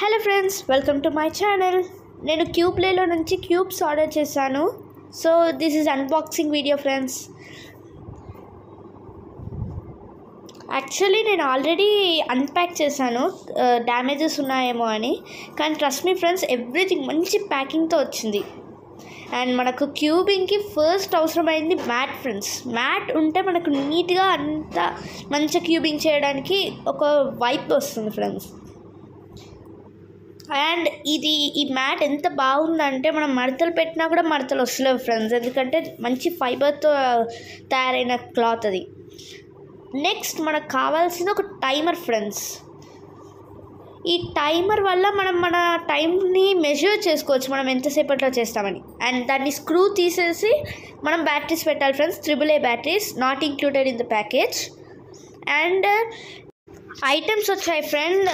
Hello friends, welcome to my channel. నేను క్యూబ్లేలో నుంచి cubes order చేశాను. So this is unboxing video friends. Actually నేను already unpack చేశాను damages ఉన్నాయేమో అని. కానీ ట్రస్ట్ మీ ఫ్రెండ్స్, ఎవ్రీథింగ్ మంచి ప్యాకింగ్తో వచ్చింది. అండ్ మనకు క్యూబింగ్కి ఫస్ట్ అవసరమైంది మ్యాట్ ఫ్రెండ్స్. మ్యాట్ ఉంటే మనకు నీట్గా అంత మంచిగా క్యూబింగ్ చేయడానికి ఒక వైప్ వస్తుంది ఫ్రెండ్స్. అండ్ ఈ మ్యాట్ ఎంత బాగుందంటే మనం మడతలు పెట్టినా కూడా మడతలు వస్తలేవు ఫ్రెండ్స్, ఎందుకంటే మంచి ఫైబర్తో తయారైన క్లాత్ అది. నెక్స్ట్ మనకు కావాల్సింది ఒక టైమర్ ఫ్రెండ్స్. ఈ టైమర్ వల్ల మనం మన టైంని మెజర్ చేసుకోవచ్చు, మనం ఎంతసేపట్లో చేస్తామని. అండ్ దాన్ని స్క్రూ తీసేసి మనం బ్యాటరీస్ పెట్టాలి friends. AAA batteries not included in the package. And items వచ్చాయి ఫ్రెండ్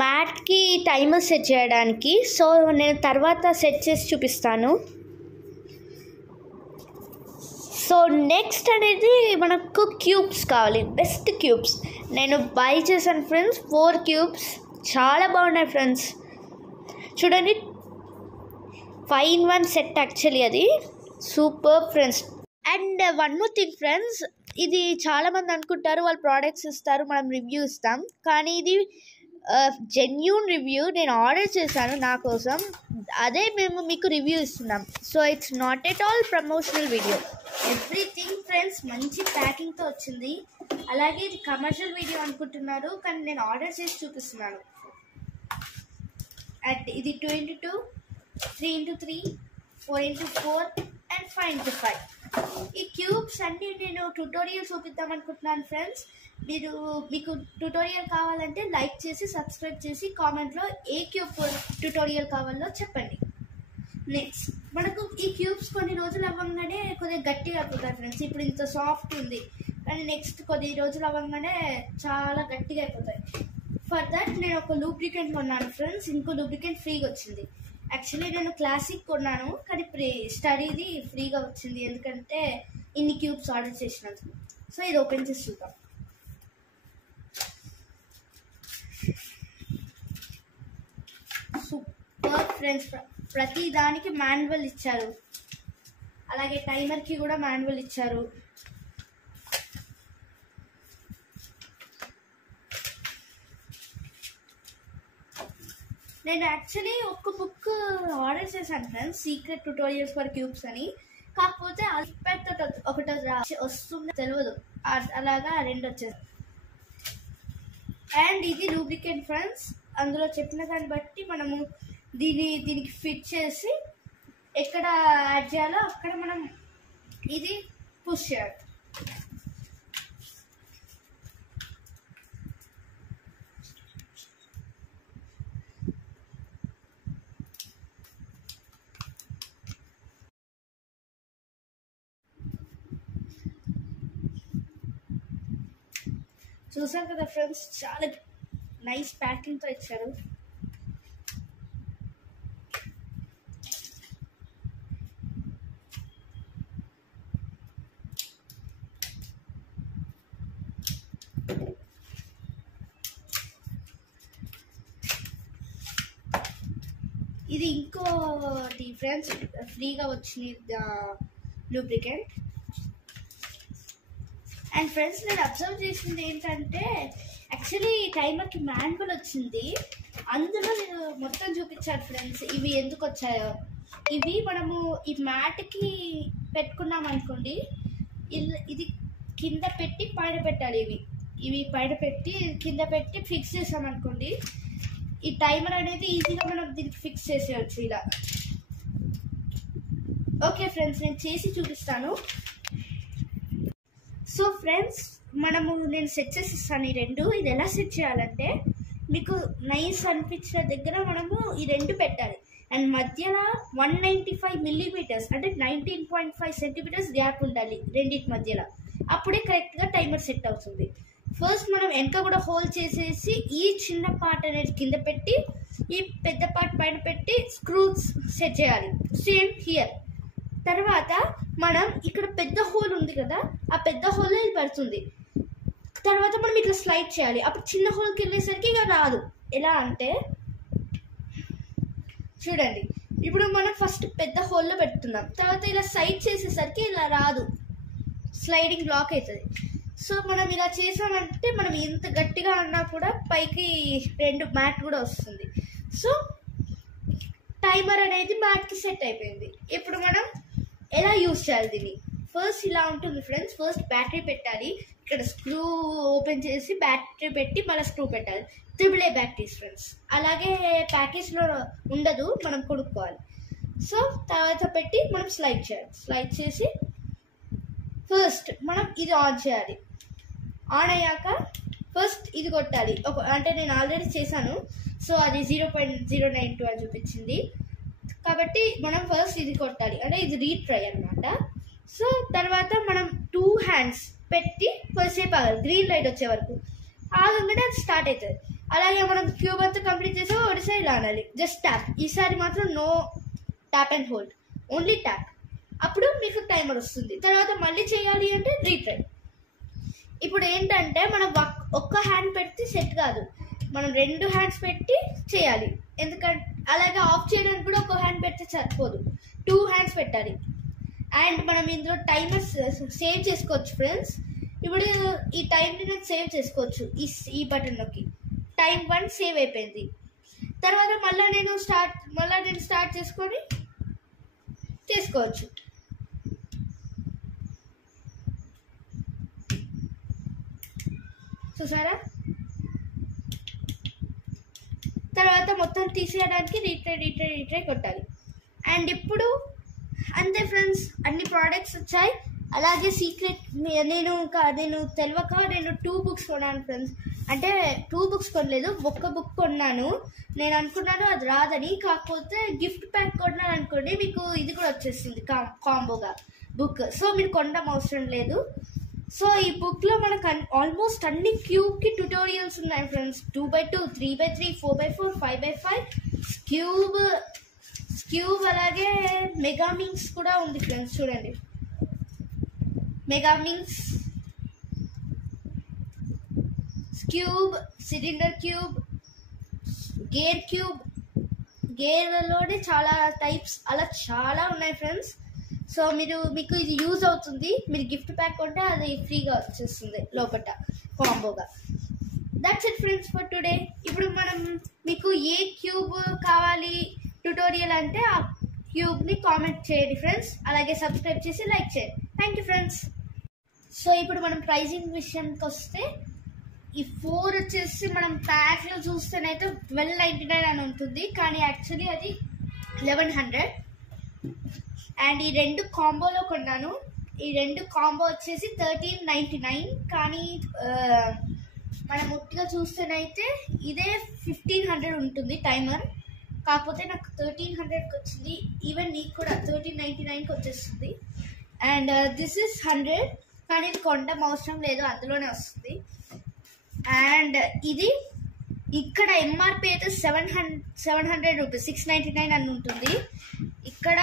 మ్యాట్కి టైమర్ సెట్ చేయడానికి. సో నేను తర్వాత సెట్ చేసి చూపిస్తాను. సో నెక్స్ట్ అనేది మనకు క్యూబ్స్ కావాలి, బెస్ట్ క్యూబ్స్. నేను బై చేశాను ఫ్రెండ్స్ 4 క్యూబ్స్. చాలా బాగున్నాయి ఫ్రెండ్స్, చూడండి. 5-in-1 సెట్ యాక్చువల్లీ, అది super friends. And one more thing friends, ఇది చాలామంది అనుకుంటారు వాళ్ళు ప్రోడక్ట్స్ ఇస్తారు మనం రివ్యూ ఇస్తాం, కానీ ఇది జెన్యూన్ రివ్యూ. నేను ఆర్డర్ చేశాను నా కోసం, అదే మేము మీకు రివ్యూ ఇస్తున్నాం. So it's not at all promotional video. Everything friends మంచి ప్యాకింగ్తో వచ్చింది. అలాగే ఇది కమర్షియల్ వీడియో అనుకుంటున్నారు, కానీ నేను ఆర్డర్ చేసి చూపిస్తున్నాను. అండ్ ఇది 2x2, 3x3, 4x4 and 5x5. ఈ క్యూబ్స్ అన్నీ నేను ట్యుటోరియల్ చూపిద్దాం అనుకుంటున్నాను ఫ్రెండ్స్. మీకు ట్యుటోరియల్ కావాలంటే లైక్ చేసి సబ్స్క్రైబ్ చేసి కామెంట్లో ఏ క్యూబ్ ట్యుటోరియల్ కావాలో చెప్పండి. నెక్స్ట్ మనకు ఈ క్యూబ్స్ కొన్ని రోజులు అవ్వగానే కొద్దిగా గట్టిగా అయిపోతాయి ఫ్రెండ్స్. ఇప్పుడు ఇంత సాఫ్ట్ ఉంది, కానీ నెక్స్ట్ కొద్ది రోజులు అవ్వగానే చాలా గట్టిగా అయిపోతాయి. ఫర్ దట్ నేను ఒక లూబ్రికెంట్ కొన్నాను ఫ్రెండ్స్. ఇంకో లూబ్రికెంట్ ఫ్రీగా వచ్చింది. యాక్చువల్లీ నేను క్లాసిక్ కొన్నాను, కానీ స్టడీది ఫ్రీగా వచ్చింది, ఎందుకంటే ఇన్ని క్యూబ్స్ ఆర్డర్ చేసినందుకు. సో ఇది ఓపెన్ చేసి చూద్దాం. సూపర్ ఫ్రెండ్స్, ప్రతి దానికి మాన్యువల్ ఇచ్చారు, అలాగే టైమర్కి కూడా మాన్యువల్ ఇచ్చారు. నేను యాక్చువల్లీ ఒక బుక్ ఆర్డర్ చేశాను friends, secret tutorials for cubes అని. కాకపోతే ఒకటి వస్తుందో తెలియదు, అలాగా 2 వచ్చేది. అండ్ ఇది లూబ్రికెంట్ ఫ్రెండ్స్. అందులో చెప్పిన దాన్ని బట్టి మనము దీనికి ఫిట్ చేసి ఎక్కడ యాడ్ చేయాలో అక్కడ మనం ఇది పుష్ చేయాలి. చూసారు కదా ఫ్రెండ్స్, చాలా నైస్ ప్యాకింగ్తో ఇచ్చారు. ఇది ఇంకోటి ఫ్రెండ్స్, ఫ్రీగా వచ్చింది లూబ్రికెంట్. అండ్ ఫ్రెండ్స్ నేను అబ్జర్వ్ చేసింది ఏంటంటే, యాక్చువల్లీ టైమర్కి మాన్యువల్ వచ్చింది, అందులో నేను మొత్తం చూపించాను ఫ్రెండ్స్ ఇవి ఎందుకు వచ్చాయో. ఇవి మనము ఈ మ్యాట్కి పెట్టుకున్నాం అనుకోండి, ఇది కింద పెట్టి పైన పెట్టాలి. ఇవి పైన పెట్టి కింద పెట్టి ఫిక్స్ చేసామనుకోండి, ఈ టైమర్ అనేది ఈజీగా మనం దీనికి ఫిక్స్ చేసేయచ్చు ఇలా. ఓకే ఫ్రెండ్స్, నేను చేసి చూపిస్తాను. సో ఫ్రెండ్స్ నేను సెట్ చేసి ఇస్తాను ఈ 2. ఇది ఎలా సెట్ చేయాలంటే, మీకు నైస్ అనిపించిన దగ్గర మనము ఈ 2 పెట్టాలి. అండ్ మధ్యలో 195 మిల్లీమీటర్స్ అంటే 19.5 సెంటీమీటర్స్ గ్యాప్ ఉండాలి రెండింటి మధ్యలో. అప్పుడే కరెక్ట్గా టైమర్ సెట్ అవుతుంది. ఫస్ట్ మనం వెనక కూడా హోల్ చేసేసి ఈ చిన్న పార్ట్ అనేది కింద పెట్టి ఈ పెద్ద పార్ట్ పైన పెట్టి స్క్రూస్ సెట్ చేయాలి. Same here. తర్వాత మనం ఇక్కడ పెద్ద హోల్ ఉంది కదా, ఆ పెద్ద హోల్ ఇది పడుతుంది. తర్వాత మనం ఇట్లా స్లైడ్ చేయాలి, అప్పుడు చిన్న హోల్కి వెళ్ళేసరికి ఇక రాదు. ఎలా అంటే చూడండి. ఇప్పుడు మనం ఫస్ట్ పెద్ద హోల్లో పెడుతున్నాం, తర్వాత ఇలా సైడ్ చేసేసరికి ఇలా రాదు, స్లైడింగ్ బ్లాక్ అవుతుంది. సో మనం ఇలా చేసామంటే మనం ఎంత గట్టిగా అన్నా కూడా పైకి 2 మ్యాట్ కూడా వస్తుంది. సో టైమర్ అనేది మ్యాట్కి సెట్ అయిపోయింది. ఇప్పుడు మనం ఎలా యూజ్ చేయాలి దీన్ని? ఫస్ట్ ఇలా ఉంటుంది ఫ్రెండ్స్. ఫస్ట్ బ్యాటరీ పెట్టాలి, ఇక్కడ స్క్రూ ఓపెన్ చేసి బ్యాటరీ పెట్టి మళ్ళీ స్క్రూ పెట్టాలి. AAA బ్యాటరీస్ ఫ్రెండ్స్, అలాగే ప్యాకేజ్లో ఉండదు, మనం కొనుక్కోవాలి. సో తర్వాత పెట్టి మనం స్లైడ్ చేయాలి. స్లైడ్ చేసి ఫస్ట్ మనం ఇది ఆన్ చేయాలి. ఆన్ అయ్యాక ఫస్ట్ ఇది కొట్టాలి. అంటే నేను ఆల్రెడీ చేశాను, సో అది 0.092 అని చూపించింది కాబట్టి మనం ఫస్ట్ ఇది కొట్టాలి, అంటే ఇది రీట్రై అనమాట. సో తర్వాత మనం 2 హ్యాండ్స్ పెట్టి కొద్దిసేపు ఆగాలి, గ్రీన్ లైట్ వచ్చే వరకు. ఆగంగానే అది స్టార్ట్ అవుతుంది. అలాగే మనం క్యూబ్ అంతా కంప్లీట్ చేసి ఒకటిసారి ఇలా అనాలి, జస్ట్ ట్యాప్. ఈసారి మాత్రం no tap and hold, only tap. అప్పుడు మీకు టైమర్ వస్తుంది. తర్వాత మళ్ళీ చేయాలి అంటే రీట్రై. ఇప్పుడు ఏంటంటే మనం ఒక్క హ్యాండ్ పెడితే సెట్ కాదు, మనం 2 హ్యాండ్స్ పెట్టి చేయాలి. ఎందుకంటే అలాగే ఆఫ్ చేయడానికి కూడా ఒక హ్యాండ్ పెడితే సరిపోదు, 2 హ్యాండ్స్ పెట్టాలి. అండ్ మనం ఇందులో టైమర్ సేవ్ చేసుకోవచ్చు ఫ్రెండ్స్. ఇప్పుడు ఈ టైంని నేను సేవ్ చేసుకోవచ్చు ఈ బటన్ నొక్కి. టైం 1 సేవ్ అయిపోయింది. తర్వాత మళ్ళీ నేను స్టార్ట్ చేసుకోవచ్చు. చూసారా? తర్వాత మొత్తం తీసేయడానికి రీట్రై కొట్టాలి. అండ్ ఇప్పుడు అంతే ఫ్రెండ్స్, అన్ని ప్రోడక్ట్స్ వచ్చాయి. అలాగే సీక్రెట్ నేను తెలియక నేను 2 బుక్స్ కొన్నాను ఫ్రెండ్స్. అంటే 2 బుక్స్ కొనలేదు, ఒక్క బుక్ కొన్నాను. నేను అనుకున్నాను అది రాదని, కాకపోతే గిఫ్ట్ ప్యాక్ కొన్నాను అనుకోండి, మీకు ఇది కూడా వచ్చేసింది కాంబోగా బుక్. సో మీరు కొనడం అవసరం లేదు. సో ఈ బుక్లో మనకు ఆల్మోస్ట్ అన్ని క్యూబ్కి ట్యుటోరియల్స్ ఉన్నాయి friends. 2x2, 3x3, 4x4, 5x5 cube అలాగే మెగామింగ్స్ కూడా ఉంది ఫ్రెండ్స్. చూడండి, megaminx, cube, cylinder cube, gear cube, గేర్లలోనే చాలా టైప్స్, అలా చాలా ఉన్నాయి ఫ్రెండ్స్. సో మీకు ఇది యూజ్ అవుతుంది. మీరు గిఫ్ట్ ప్యాక్ కొంటే అది ఫ్రీగా వచ్చేస్తుంది లోపల కాంబోగా. That's it friends for today. ఇప్పుడు మనం మీకు ఏ క్యూబ్ కావాలి ట్యుటోరియల్ అంటే ఆ క్యూబ్ని కామెంట్ చేయండి ఫ్రెండ్స్. అలాగే సబ్స్క్రైబ్ చేసి లైక్ చేయండి. Thank you friends. సో ఇప్పుడు మనం ప్రైజింగ్ విషయానికి వస్తే, ఈ 4 వచ్చేసి మనం ప్యాక్లో చూస్తేనైతే 1299 అని ఉంటుంది, కానీ యాక్చువల్లీ అది 1100. అండ్ ఈ 2 కాంబోలో కొన్నాను. ఈ 2 కాంబో వచ్చేసి 1399, కానీ మనం ముట్టిగా చూస్తేనైతే ఇదే 1500 ఉంటుంది టైమర్. కాకపోతే నాకు 1300కి వచ్చింది. ఈవెన్ నీకు కూడా 1399కి వచ్చేస్తుంది. అండ్ దిస్ ఇస్ 100, కానీ ఇది కొనడం అవసరం లేదు, అందులోనే వస్తుంది. అండ్ ఇది ఇక్కడ ఎంఆర్పి అయితే 700 రూపీస్, 699 అని ఉంటుంది. ఇక్కడ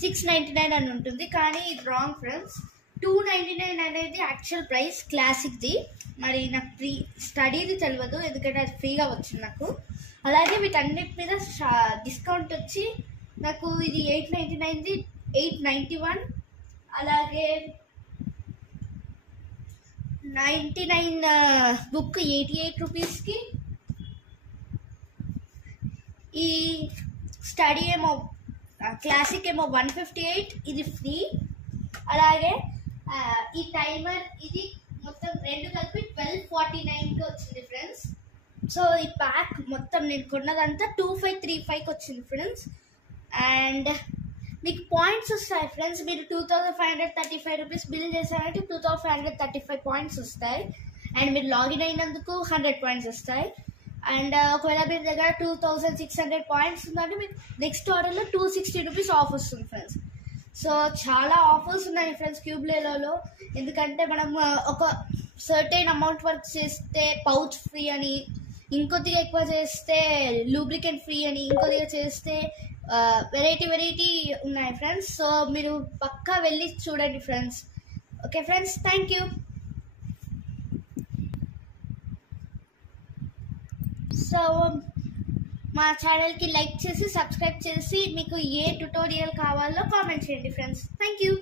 699 అని ఉంటుంది, కానీ ఇది రాంగ్ ఫ్రెండ్స్. 299 అనేది యాక్చువల్ ప్రైస్ క్లాసిక్ది. మరి నాకు స్టడీది తెలియదు, ఎందుకంటే అది ఫ్రీగా వచ్చింది నాకు. అలాగే వీటన్నిటి మీద డిస్కౌంట్ వచ్చి నాకు ఇది 899ది 891, అలాగే 99 బుక్ 88 రూపీస్కి. ఈ స్టడీ ఏమో క్లాసిక్ ఏమో 158, ఇది ఫ్రీ. అలాగే ఈ టైమర్ ఇది మొత్తం 2 కలిపి 1249కి వచ్చింది ఫ్రెండ్స్. సో ఈ ప్యాక్ మొత్తం నేను కొన్నదంతా 2535కి వచ్చింది ఫ్రెండ్స్. అండ్ మీకు పాయింట్స్ వస్తాయి ఫ్రెండ్స్. మీరు 2535 రూపీస్ బిల్ చేశారంటే 2535 పాయింట్స్ వస్తాయి. అండ్ మీరు లాగిన్ అయినందుకు 100 పాయింట్స్ వస్తాయి. అండ్ ఒకవేళ మీ దగ్గర 2600 పాయింట్స్ ఉందంటే మీకు నెక్స్ట్ ఆర్డర్లో 260 రూపీస్ ఆఫ్ వస్తుంది ఫ్రెండ్స్. సో చాలా ఆఫర్స్ ఉన్నాయి ఫ్రెండ్స్ క్యూబ్లేలో. ఎందుకంటే మనం ఒక సర్టెన్ అమౌంట్ వర్క్ చేస్తే పౌచ్ ఫ్రీ అని, ఇంకొద్దిగా ఎక్కువ చేస్తే లూబ్రికెంట్ ఫ్రీ అని, ఇంకొద్దిగా చేస్తే వెరైటీ ఉన్నాయి ఫ్రెండ్స్. సో మీరు పక్కా వెళ్ళి చూడండి friends. Okay friends, thank you. So మా ఛానల్కి లైక్ చేసి సబ్స్క్రైబ్ చేసి మీకు ఏ ట్యుటోరియల్ కావాలో కామెంట్ చేయండి ఫ్రెండ్స్. Thank you.